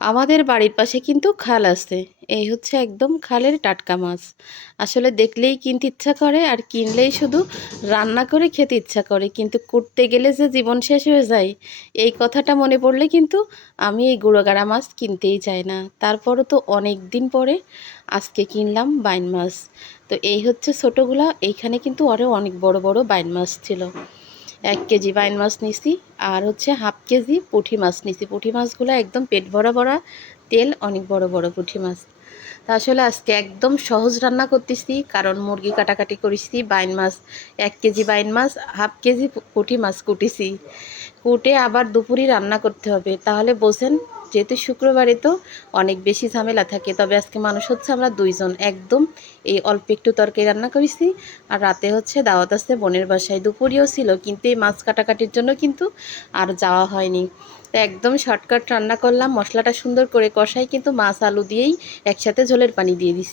আমাদের বাড়ির পাশে কিন্তু খাল আছে। এই হচ্ছে একদম খালের টাটকা মাছ। আসলে দেখলেই কিনতে ইচ্ছা করে আর কিনলেই শুধু রান্না করে খেতে ইচ্ছা করে। কিন্তু কুটতে গেলে যে জীবন শেষ হয়ে যায়, এই কথাটা মনে পড়লে কিন্তু আমি এই গুঁড়োগাড়া মাছ কিনতেই চাই না। তারপরও তো অনেক দিন পরে আজকে কিনলাম বাইন মাছ। তো এই হচ্ছে ছোটোগুলা, এইখানে কিন্তু আরও অনেক বড় বড় বাইন মাছ ছিল। 1 কেজি বাইন মাছ নিছি আর হচ্ছে হাফ কেজি পুঁটি মাছ নিছি। পুঁটি মাছগুলো একদম পেট ভরা ভরা তেল, অনেক বড় বড় পুঁটি মাছ। তা আসলে আজকে একদম সহজ রান্না করতেছি, কারণ মুরগি কাটাকাটি করেছি, বাইন মাছ 1 কেজি বাইন মাছ, হাফ কেজি পুঁটি মাছ কুটেছি। কুটে আবার দুপুরই রান্না করতে হবে, তাহলে বোঝেন। যেহেতু শুক্রবারে তো অনেক বেশি ঝামেলা থাকে, তবে আজকে মানুষ হচ্ছে আমরা 2 জন, একদম এই অল্প একটু তরকারি রান্না করেছি। আর রাতে হচ্ছে দাওয়াত আছে বোনের বাসায়, দুপুরেও ছিল, কিন্তু এই মাছ কাটাকাটির জন্য কিন্তু আর যাওয়া হয়নি। তো একদম শর্টকাট রান্না করলাম, মশলাটা সুন্দর করে কষাই কিন্তু মাছ আলু দিয়েই একসাথে ঝোলের পানি দিয়ে দিছি।